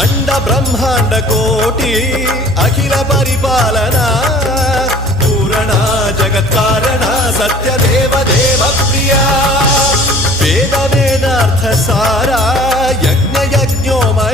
అండ బ్రహ్మాండ కోటి అఖిల పరిపాలన పూరణ జగత్కారణ సత్యదేవ దేవ ప్రియ వేద వేదార్థ సారా యజ్ఞ యజ్ఞోమయ